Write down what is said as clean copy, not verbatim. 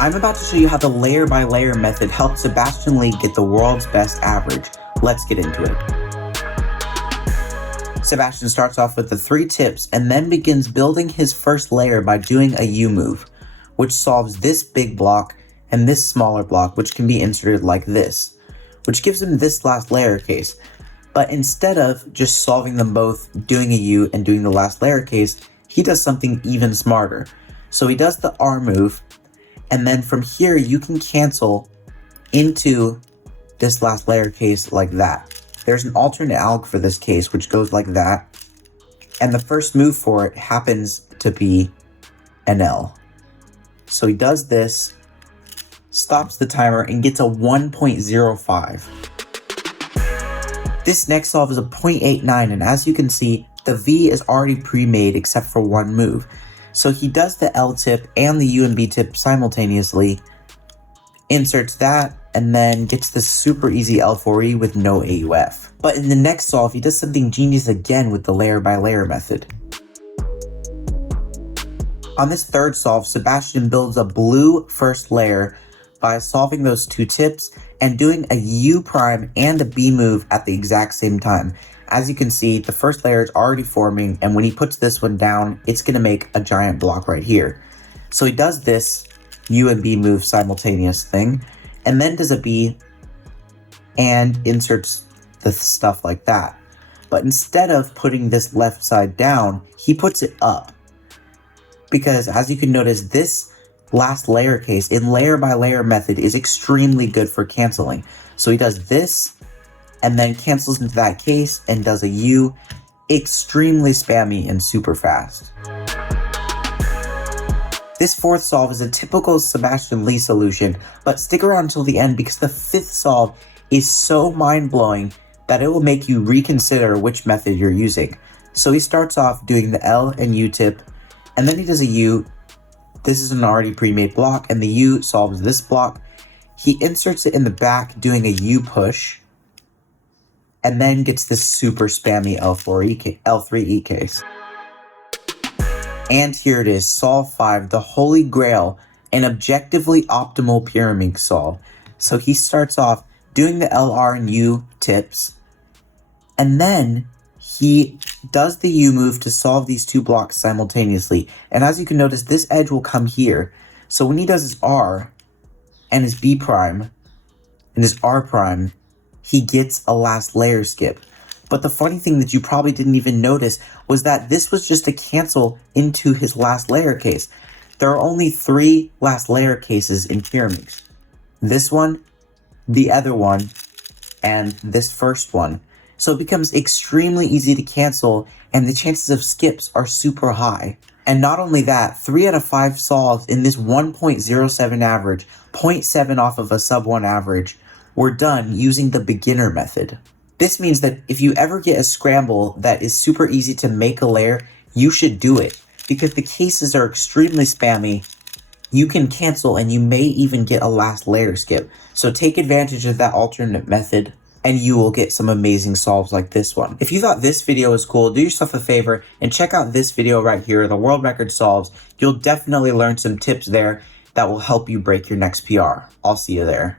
I'm about to show you how the layer by layer method helped Sebastian Lee get the world's best average. Let's get into it. Sebastian starts off with the 3 tips and then begins building his first layer by doing a U move, which solves this big block and this smaller block, which can be inserted like this, which gives him this last layer case. But instead of just solving them both, doing a U and doing the last layer case, he does something even smarter. So he does the R move, and then from here you can cancel into this last layer case like that. There's an alternate alg for this case, which goes like that, and the first move for it happens to be an L. So he does this, stops the timer, and gets a 1.05. This next solve is a 0.89, and as you can see, the V is already pre-made except for one move. So he does the L tip and the U and B tip simultaneously, inserts that, and then gets the super easy L4E with no AUF. But in the next solve, he does something genius again with the layer by layer method. On this third solve, Sebastian builds a blue first layer by solving those 2 tips and doing a U prime and a B move at the exact same time. As you can see, the first layer is already forming, and when he puts this one down, it's going to make a giant block right here. So he does this U and B move simultaneous thing, and then does a B and inserts the stuff like that. But instead of putting this left side down, he puts it up. Because as you can notice, this last layer case in layer by layer method is extremely good for canceling. So he does this and then cancels into that case and does a U, extremely spammy and super fast. This fourth solve is a typical Sebastian Lee solution, but stick around until the end because the 5th solve is so mind-blowing that it will make you reconsider which method you're using. So he starts off doing the L and U tip, and then he does a U. This is an already pre-made block, and the U solves this block. He inserts it in the back doing a U push, and then gets this super spammy L3E case. And here it is, solve 5, the holy grail, an objectively optimal pyraminx solve. So he starts off doing the LR and U tips, and then he does the U move to solve these 2 blocks simultaneously. And as you can notice, this edge will come here. So when he does his R and his B prime and his R prime, he gets a last layer skip. But the funny thing that you probably didn't even notice was that this was just a cancel into his last layer case. There are only 3 last layer cases in pyraminx. This one, the other one, and this first one. So it becomes extremely easy to cancel, and the chances of skips are super high. And not only that, 3 out of 5 solves in this 1.07 average, 0.7 off of a sub 1 average, were done using the beginner method. This means that if you ever get a scramble that is super easy to make a layer, you should do it. Because the cases are extremely spammy, you can cancel and you may even get a last layer skip. So take advantage of that alternate method and you will get some amazing solves like this one. If you thought this video was cool, do yourself a favor and check out this video right here, the world record solves. You'll definitely learn some tips there that will help you break your next PR. I'll see you there.